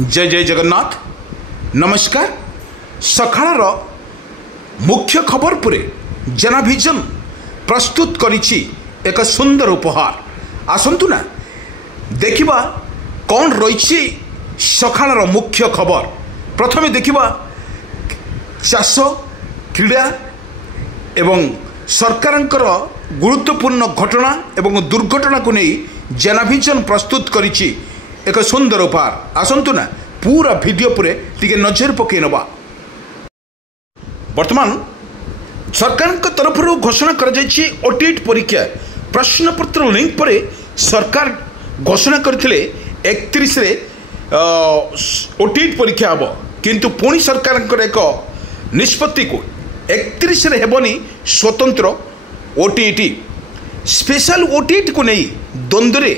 जय जय जगन्नाथ नमस्कार। सकाळर मुख्य खबर पुरे जनाभिजन प्रस्तुत करिछि एक सुंदर उपहार। आसंतु ना देखिबा कौन रही सकाळर मुख्य खबर। प्रथमे देखिबा चाष क्रीड़ा एवं सरकारंकर गुरुत्वपूर्ण घटना एवं दुर्घटना को नहीं जनाभिजन प्रस्तुत करिछि एक सुंदर उपहार। आसंतु ना पूरा वीडियो पुरे टिके नजर पकई नबा। वर्तमान सरकार तरफ घोषणा कर ओटीईटी परीक्षा प्रश्नपत्र लिंक पर सरकार घोषणा करथिले 31 रे ओटीईटी परीक्षा हम किंतु पुणी सरकार एक निष्पत्ति को 31 रे हेबनी स्वतंत्र ओटीईटी स्पेशल ओटीईटी को नहीं द्वंद्व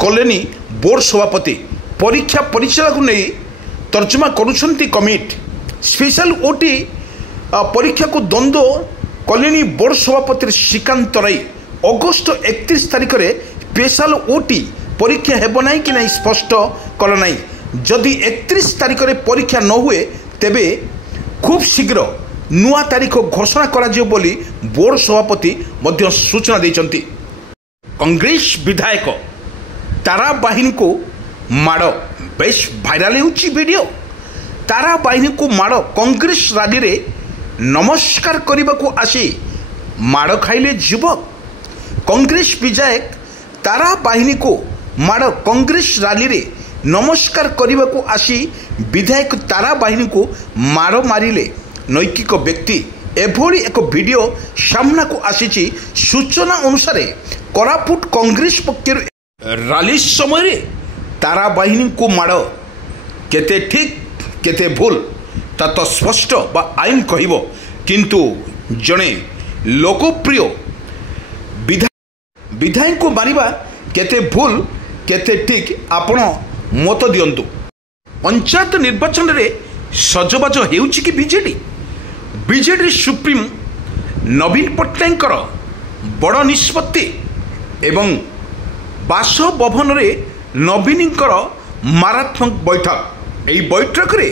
कलेनी बोर्ड सभापति परीक्षा परिचालन को नहीं तर्जमा करुछंती कमिटी। स्पेशल ओटी परीक्षा को द्वंद्व कलेनी बोर्ड सभापति श्रीकांत राय अगस्ट 31 तारिख में स्पेशल ओटी परीक्षा हेब ना कि नहीं स्पष्ट कल ना। जदि 31 तारिख में परीक्षा न हुए तेबे खूब शीघ्र नुआ तारीख घोषणा करा जियो बोली बोर्ड सभापति मध्य सूचना देइचंती। कांग्रेस विधायक तारा बाहिनी को माड़ बेश भाइराल होउची वीडियो। तारा बाहिनी को माड़ कांग्रेस रैली रे नमस्कार करने को आसी माड़ खाइले युवक। कांग्रेस विधायक तारा बाहिनी को माड़ कांग्रेस रैली रे नमस्कार करने को आसी विधायक तारा बाहिनी को माड़ मारिले नैतिक व्यक्ति। एभली एक वीडियो सामना को आसी। सूचना अनुसार कोरापुट कांग्रेस पक्षर रैली समय तारा बाहिनी को माड़ केते ठीक केते भूल ता तो स्पष्ट बा आईन कहिबो किंतु जड़े लोकप्रिय विधायक को मारिबा केते भूल केते ठीक आपण मत दियंतु। पंचायत निर्वाचन रे सजबाज हेउची कि बीजेडी सुप्रीम नवीन पट्टनायक बड़ निष्पत्ति एवं बासभवन रे नवीनकर मारात्मक बैठक। यही बैठक रे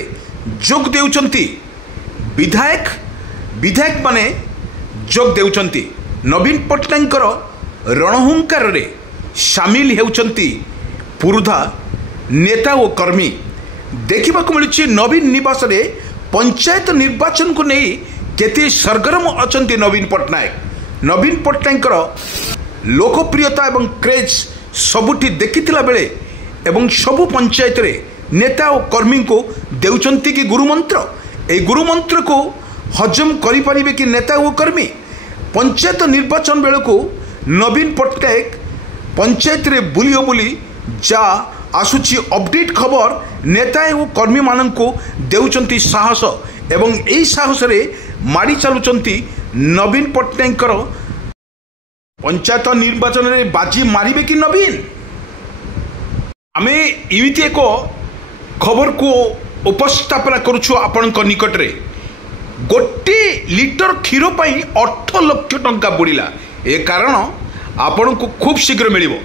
जोग देउचंती विधायक माने जोग देउचंती। नवीन पट्टनायकर रणहुंकार रे सामिल हेउचंती पुरुधा नेता और कर्मी। देखा मिलूँ नवीन निवास रे पंचायत निर्वाचन को नहीं केते सरगरम अचंती नवीन पट्टनायकर लोकप्रियता एवं क्रेज सबुठी देखिथिला बेले एवं सबु पंचायत रे नेता और कर्मी को देउचंती कि गुरुमंत्र। ए गुरुमंत्र को हजम करि परिबे कि नेता और कर्मी। पंचायत निर्वाचन बेले को नवीन पट्टनायक पंचायत रे बुलियो बुली जा आसुची अपडेट खबर नेता और कर्मी मान को देउचंती साहस एवं एई साहस रे मारी चलुचंती नवीन पट्टनायकर पंचायत निर्वाचन रे बाजी मारिबे कि नवीन। आमे इमिति एक खबर को उपस्थापना करुछु आपनक निकट रे। गोटे लिटर क्षीर पाई 8 लाख टंका बुड़ीला। ए कारण आपन को खूब शीघ्र मिलिबो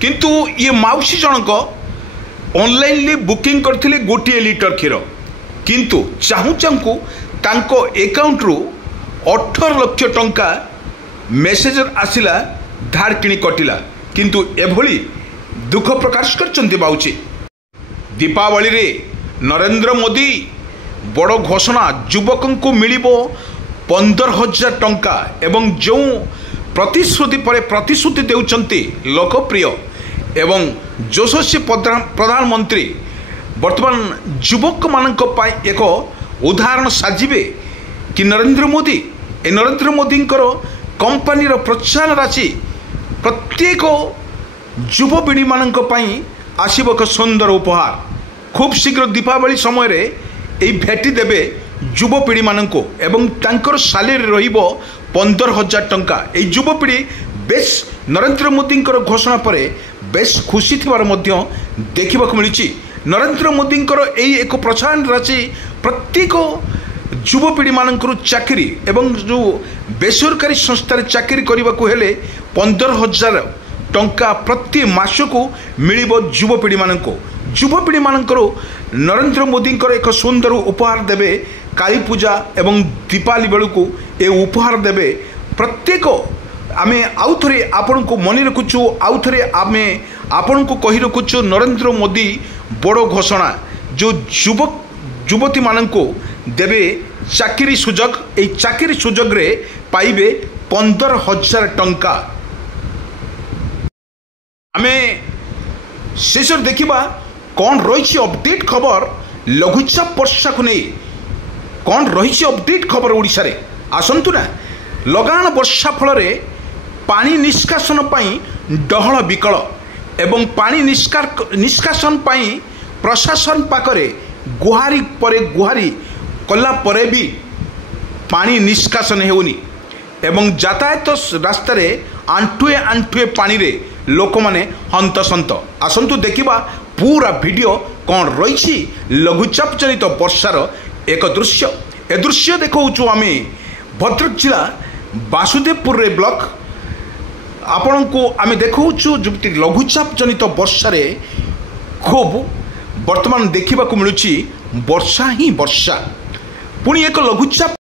किंतु ये माउसी जनक ऑनलाइन ले बुकिंग करथिले गोटे लिटर क्षीर किंतु चाहू चाहू तांको अकाउंट रु 18 लाख टंका मेसेजर आसिला धार किणी कटिला किंतु एभली दुख प्रकाश करचंती बाउची। दीपावली रे नरेंद्र मोदी बड़ घोषणा युवकों को मिलिबो 15,000 टंका एवं जो प्रतिश्रुति पर प्रतिश्रुति देउचंती लोकप्रिय एवं यशस्वी प्रधानमंत्री वर्तमान युवक मानक पाई एक उदाहरण साजिबे कि नरेंद्र मोदी कंपनी प्रोत्साहन राशि प्रत्येक युवपीढ़ी मान आसब एक सुंदर उपहार। खूब शीघ्र दीपावली समय रे एई भेटी देबे युवपीढ़ी मान एवं तांकर सालेरी रहिबो 15,000 टंका। ए युवपीढ़ी बेस नरेंद्र मोदी घोषणा पर बेस खुशी थिबार मध्य देखिबाक मिलिछि। नरेंद्र मोदी एक प्रोत्साहन राशि प्रत्येक युवपीढ़ी मानकर चाकरी एवं जो बेसरकारी संस्था चाकरी करने को हेले 15,000 टंका प्रति मास को मिलिबो युवपीढ़ी मान को। युवपीढ़ी मानकर नरेंद्र मोदी एक सुंदर उपहार देवे काली पूजा एवं दीपावली बेलू ए उपहार देवे प्रत्येक आम आउ थे आपण को मन रखुचु आउ थे आम आपण को कही रखुचु नरेंद्र मोदी बड़ घोषणा जो युवती मान देवे चाकरी सुजोग ए चाकरी सुजोग रे पाइबे 15,000 टंका। आम शेष देखा कौन रही अपडेट खबर लघुचाप वर्षा को नहीं कौन रही अपडेट खबर ओडिशा रे आसंतु ना लगान वर्षा फल पानी निष्कासन डहल विकल एवं पानी निष्कासन प्रशासन पाखरे गुहारी परे गुहारी कला परे भी पानी निष्कासन होनी एवं यातायात रास्तार आंठुए आंठुए पानी रे लोक माने हंतसंत। आसंतु देखिबा पूरा वीडियो कौन रही लघुचाप जनित वर्षार एक दृश्य ए दृश्य देखौछु आमे भद्रक जिला वासुदेवपुर रे ब्लॉक आपण को आमे देखौछु जुक्ति लघुचाप जनित वर्षा रे खूब वर्तमान देखा मिलूँ वर्षा ही वर्षा पुणी एक लघुचाप